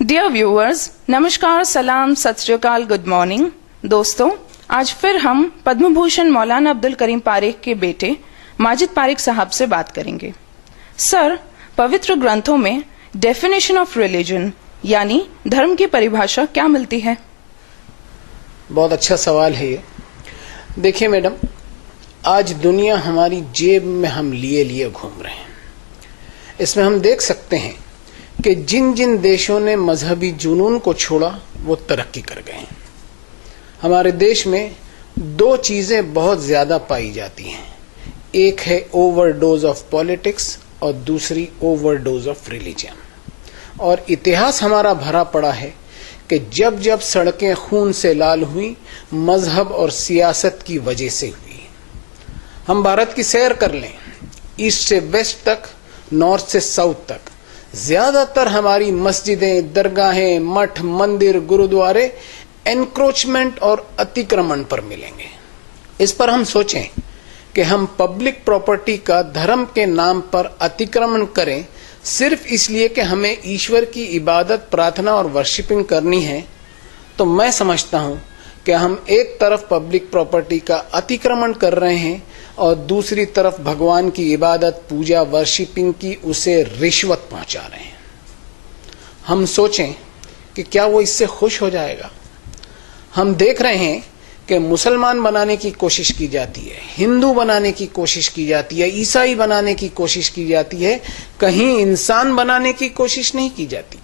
Dear viewers, नमस्कार, सलाम, सत श्री अकाल, गुड मॉर्निंग। दोस्तों, आज फिर हम पद्म भूषण मौलाना अब्दुल करीम पारेख के बेटे माजिद पारेख साहब से बात करेंगे। सर, पवित्र ग्रंथों में डेफिनेशन ऑफ रिलीजन यानी धर्म की परिभाषा क्या मिलती है? बहुत अच्छा सवाल है ये। देखिए मैडम, आज दुनिया हमारी जेब में हम लिए लिए घूम रहे हैं। इसमें हम देख सकते हैं कि जिन जिन देशों ने मजहबी जुनून को छोड़ा वो तरक्की कर गए हैं। हमारे देश में दो चीजें बहुत ज्यादा पाई जाती हैं, एक है ओवरडोज ऑफ पॉलिटिक्स और दूसरी ओवरडोज ऑफ रिलीजन। और इतिहास हमारा भरा पड़ा है कि जब जब सड़कें खून से लाल हुई, मजहब और सियासत की वजह से हुई। हम भारत की सैर कर लें, ईस्ट से वेस्ट तक, नॉर्थ से साउथ तक, ज्यादातर हमारी मस्जिदें, दरगाहें, मठ, मंदिर, गुरुद्वारे एनक्रोचमेंट और अतिक्रमण पर मिलेंगे। इस पर हम सोचें कि हम पब्लिक प्रॉपर्टी का धर्म के नाम पर अतिक्रमण करें सिर्फ इसलिए कि हमें ईश्वर की इबादत, प्रार्थना और वर्शिपिंग करनी है, तो मैं समझता हूं कि हम एक तरफ पब्लिक प्रॉपर्टी का अतिक्रमण कर रहे हैं और दूसरी तरफ भगवान की इबादत, पूजा, वर्शिपिंग की उसे रिश्वत पहुंचा रहे हैं। हम सोचें कि क्या वो इससे खुश हो जाएगा? हम देख रहे हैं कि मुसलमान बनाने की कोशिश की जाती है, हिंदू बनाने की कोशिश की जाती है, ईसाई बनाने की कोशिश की जाती है, कहीं इंसान बनाने की कोशिश नहीं की जाती।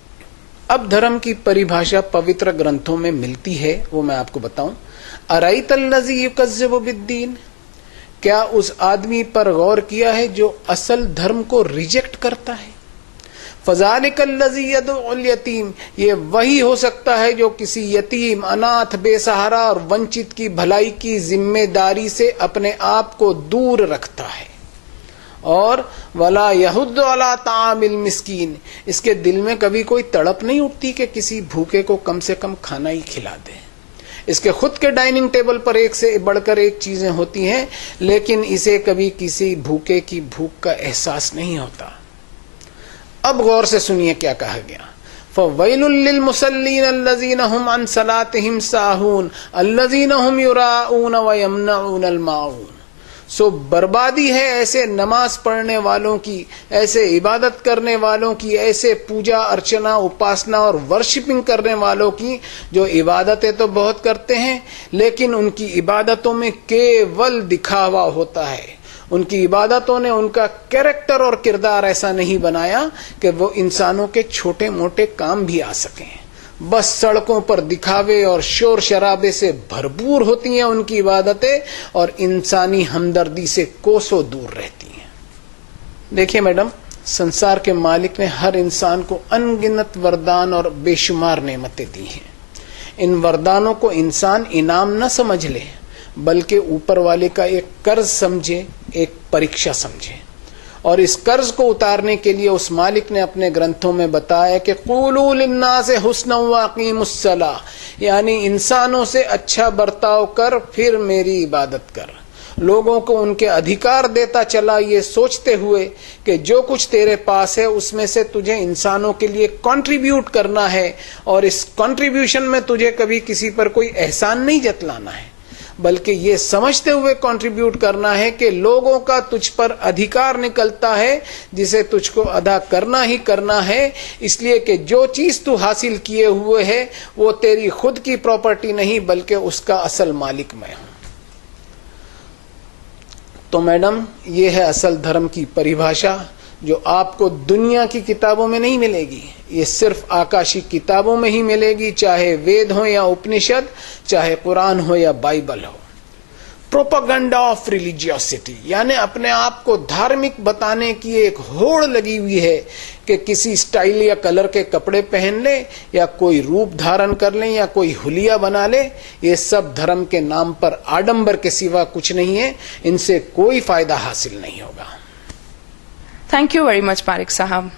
अब धर्म की परिभाषा पवित्र ग्रंथों में मिलती है, वो मैं आपको बताऊं। अराइतल्लज़ी युकज़्ज़िबु बिद्दीन, क्या उस आदमी पर गौर किया है जो असल धर्म को रिजेक्ट करता है? फ़ज़ालिकल्लज़ी यदउल यतीम, ये वही हो सकता है जो किसी यतीम, अनाथ, बेसहारा और वंचित की भलाई की जिम्मेदारी से अपने आप को दूर रखता है। और वला यहुद्दु अला तामिल मिस्कीन, इसके दिल में कभी कोई तड़प नहीं उठती कि किसी भूखे को कम से कम खाना ही खिला दे। इसके खुद के डाइनिंग टेबल पर एक से बढ़कर एक चीजें होती हैं, लेकिन इसे कभी किसी भूखे की भूख का एहसास नहीं होता। अब गौर से सुनिए क्या कहा गया। फ़वैलुल लिल मुसल्लीन अल्लज़ीना हुम अन सलातिहिम साहून अल्लज़ीना हुम युराऊन व यमनऊनल माऊन। सो बर्बादी है ऐसे नमाज पढ़ने वालों की, ऐसे इबादत करने वालों की, ऐसे पूजा अर्चना, उपासना और वर्शिपिंग करने वालों की जो इबादतें तो बहुत करते हैं, लेकिन उनकी इबादतों में केवल दिखावा होता है। उनकी इबादतों ने उनका कैरेक्टर और किरदार ऐसा नहीं बनाया कि वो इंसानों के छोटे मोटे काम भी आ सकें। बस सड़कों पर दिखावे और शोर शराबे से भरपूर होती हैं उनकी इबादतें, और इंसानी हमदर्दी से कोसों दूर रहती हैं। देखिए मैडम, संसार के मालिक ने हर इंसान को अनगिनत वरदान और बेशुमार नेमतें दी हैं। इन वरदानों को इंसान इनाम न समझ ले, बल्कि ऊपर वाले का एक कर्ज समझे, एक परीक्षा समझे। और इस कर्ज को उतारने के लिए उस मालिक ने अपने ग्रंथों में बताया कि क़ूलू लिन्नासि हुस्नन व अक़ीमुस्सलाह, यानी इंसानों से अच्छा बर्ताव कर, फिर मेरी इबादत कर। लोगों को उनके अधिकार देता चला, ये सोचते हुए कि जो कुछ तेरे पास है उसमें से तुझे इंसानों के लिए कंट्रीब्यूट करना है, और इस कंट्रीब्यूशन में तुझे कभी किसी पर कोई एहसान नहीं जतलाना है, बल्कि ये समझते हुए कंट्रीब्यूट करना है कि लोगों का तुझ पर अधिकार निकलता है जिसे तुझको अदा करना ही करना है, इसलिए कि जो चीज तू हासिल किए हुए है वो तेरी खुद की प्रॉपर्टी नहीं, बल्कि उसका असल मालिक मैं हूं। तो मैडम, ये है असल धर्म की परिभाषा, जो आपको दुनिया की किताबों में नहीं मिलेगी। ये सिर्फ आकाशी किताबों में ही मिलेगी, चाहे वेद हो या उपनिषद, चाहे कुरान हो या बाइबल हो। प्रोपेगेंडा ऑफ रिलीजियोसिटी, यानी अपने आप को धार्मिक बताने की एक होड़ लगी हुई है कि किसी स्टाइल या कलर के कपड़े पहन ले, या कोई रूप धारण कर ले, या कोई हुलिया बना ले। ये सब धर्म के नाम पर आडंबर के सिवा कुछ नहीं है, इनसे कोई फायदा हासिल नहीं होगा। Thank you very much Parekh साहब।